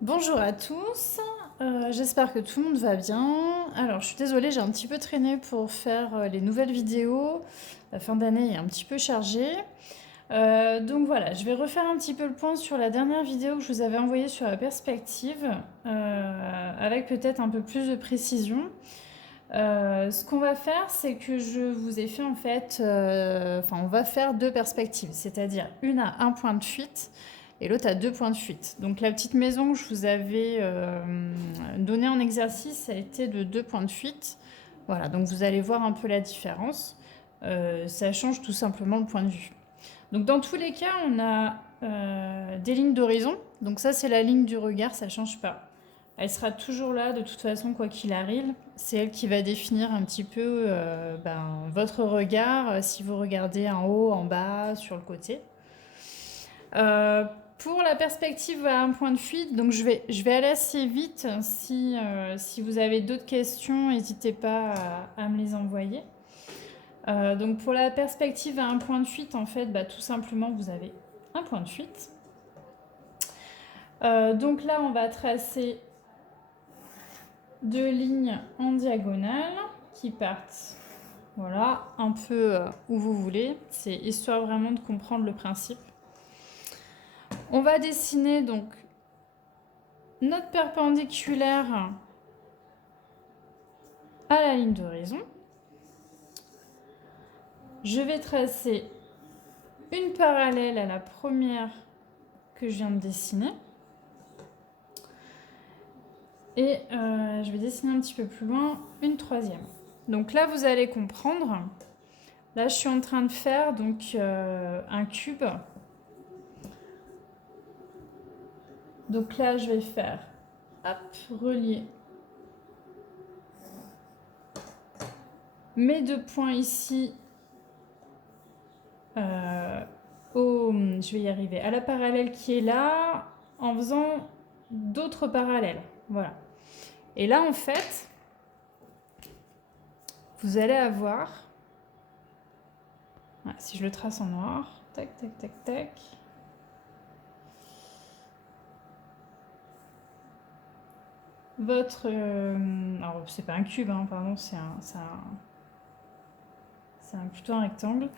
Bonjour à tous, j'espère que tout le monde va bien. Alors, je suis désolée, j'ai un petit peu traîné pour faire les nouvelles vidéos. La fin d'année est un petit peu chargée. Donc voilà, je vais refaire un petit peu le point sur la dernière vidéo que je vous avais envoyée sur la perspective, avec peut-être un peu plus de précision. Ce qu'on va faire, c'est que je vous ai fait en fait, on va faire deux perspectives, c'est-à-dire une à un point de fuite et l'autre à deux points de fuite. Donc la petite maison que je vous avais donnée en exercice a été de deux points de fuite. Voilà, donc vous allez voir un peu la différence. Ça change tout simplement le point de vue. Donc dans tous les cas, on a des lignes d'horizon. Donc ça, c'est la ligne du regard, ça ne change pas. Elle sera toujours là de toute façon, quoi qu'il arrive. C'est elle qui va définir un petit peu votre regard, si vous regardez en haut, en bas, sur le côté. Pour la perspective à un point de fuite, donc je vais aller assez vite. Si vous avez d'autres questions, n'hésitez pas à me les envoyer. Donc pour la perspective à un point de fuite, en fait, tout simplement, vous avez un point de fuite. Donc là, on va tracer deux lignes en diagonale qui partent, voilà, un peu où vous voulez. C'est histoire vraiment de comprendre le principe. On va dessiner donc notre perpendiculaire à la ligne d'horizon. Je vais tracer une parallèle à la première que je viens de dessiner. Et je vais dessiner un petit peu plus loin une troisième. Donc là, vous allez comprendre. Là, je suis en train de faire donc un cube. Donc là, je vais faire, relier mes deux points ici je vais y arriver, à la parallèle qui est là, en faisant d'autres parallèles. Voilà. Et là, en fait, vous allez avoir, si je le trace en noir, tac, tac, tac, tac. Votre, alors c'est pas un cube, pardon, c'est plutôt un rectangle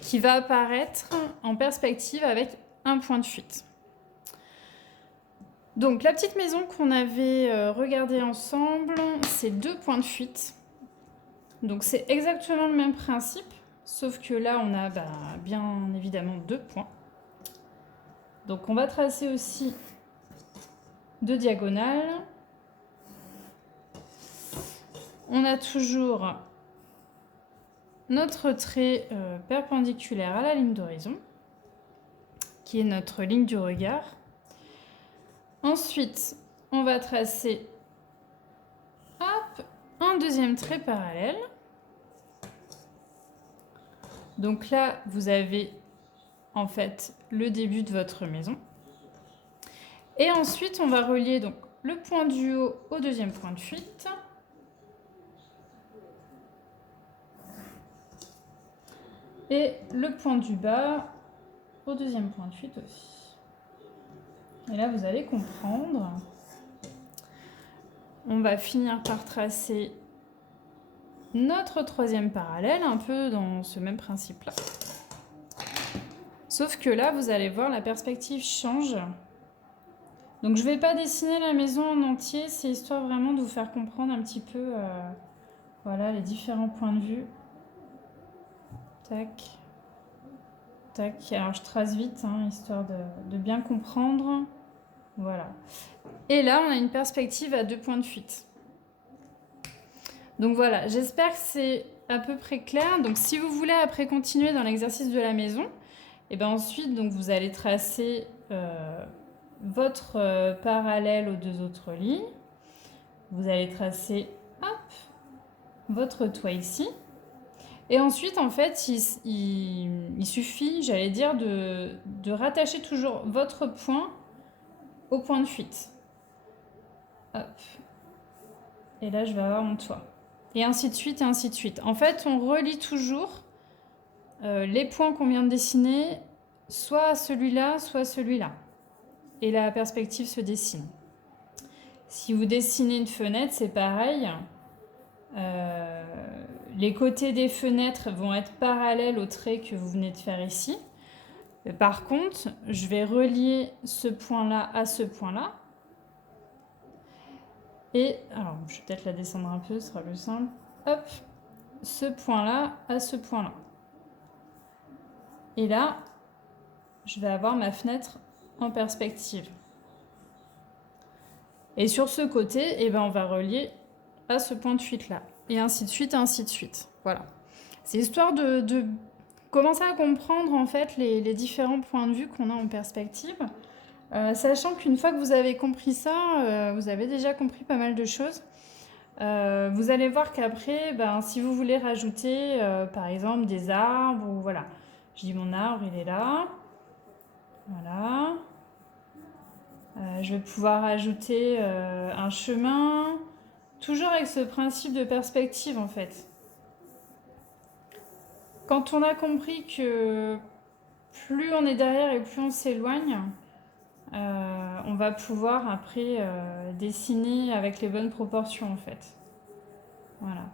qui va apparaître en perspective avec un point de fuite. Donc la petite maison qu'on avait regardée ensemble, c'est deux points de fuite. Donc c'est exactement le même principe, sauf que là on a bien évidemment deux points. Donc on va tracer aussi deux diagonales. On a toujours notre trait perpendiculaire à la ligne d'horizon, qui est notre ligne du regard. Ensuite, on va tracer un deuxième trait parallèle. Donc là, vous avez en fait le début de votre maison. Et ensuite, on va relier donc le point du haut au deuxième point de fuite. Et le point du bas au deuxième point de fuite aussi. Et là, vous allez comprendre. On va finir par tracer notre troisième parallèle, un peu dans ce même principe-là. Sauf que là, vous allez voir, la perspective change. Donc je ne vais pas dessiner la maison en entier, c'est histoire vraiment de vous faire comprendre un petit peu voilà, les différents points de vue. Tac. Tac. Alors je trace vite, histoire de bien comprendre. Voilà. Et là, on a une perspective à deux points de fuite. Donc voilà, j'espère que c'est à peu près clair. Donc si vous voulez après continuer dans l'exercice de la maison, et bien ensuite donc, vous allez tracer votre parallèle aux deux autres lignes. Vous allez tracer votre toit ici. Et ensuite, en fait, il suffit, j'allais dire, de rattacher toujours votre point au point de fuite. Hop. Et là, je vais avoir mon toit. Et ainsi de suite, et ainsi de suite. En fait, on relie toujours les points qu'on vient de dessiner, soit à celui-là, soit à celui-là. Et la perspective se dessine. Si vous dessinez une fenêtre, c'est pareil. Euh, les côtés des fenêtres vont être parallèles au trait que vous venez de faire ici. Par contre, je vais relier ce point-là à ce point-là. Et, alors, je vais peut-être la descendre un peu, ce sera plus simple. Hop, ce point-là à ce point-là. Et là, je vais avoir ma fenêtre en perspective. Et sur ce côté, eh ben, on va relier à ce point de fuite-là. Et ainsi de suite, ainsi de suite. Voilà. C'est histoire de commencer à comprendre en fait les différents points de vue qu'on a en perspective. Sachant qu'une fois que vous avez compris ça, vous avez déjà compris pas mal de choses. Vous allez voir qu'après, ben, si vous voulez rajouter par exemple des arbres, ou voilà, je dis mon arbre, il est là. Voilà. Je vais pouvoir ajouter un chemin, toujours avec ce principe de perspective en fait. Quand on a compris que plus on est derrière et plus on s'éloigne, on va pouvoir après dessiner avec les bonnes proportions en fait. Voilà.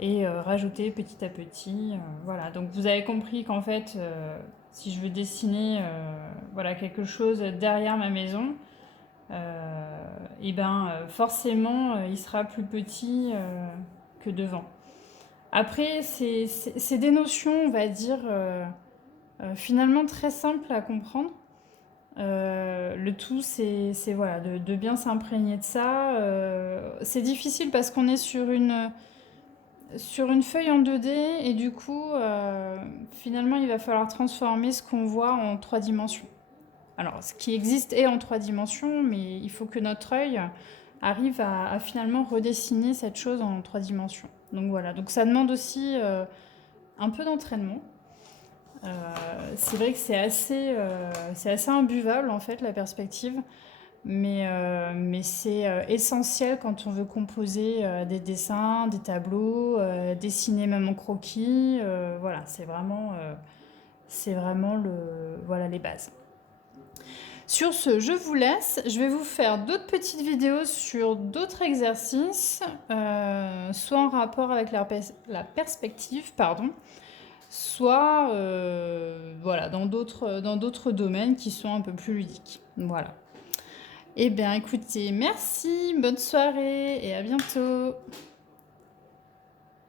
Et rajouter petit à petit. Voilà. Donc vous avez compris qu'en fait, si je veux dessiner voilà, quelque chose derrière ma maison, et ben forcément il sera plus petit que devant. Après, c'est des notions, on va dire, finalement très simples à comprendre. Le tout, c'est voilà, de bien s'imprégner de ça. C'est difficile parce qu'on est sur une feuille en 2D et du coup, finalement, il va falloir transformer ce qu'on voit en 3 dimensions. Alors, ce qui existe est en 3 dimensions, mais il faut que notre œil arrive à finalement redessiner cette chose en 3 dimensions. Donc voilà, donc ça demande aussi un peu d'entraînement. C'est vrai que c'est assez imbuvable en fait la perspective, mais c'est essentiel quand on veut composer des dessins, des tableaux, dessiner même en croquis. Voilà, c'est vraiment voilà, les bases. Sur ce, je vous laisse. Je vais vous faire d'autres petites vidéos sur d'autres exercices, soit en rapport avec la perspective, pardon, soit voilà, dans d'autres domaines qui sont un peu plus ludiques. Voilà. Eh bien, écoutez, merci, bonne soirée et à bientôt.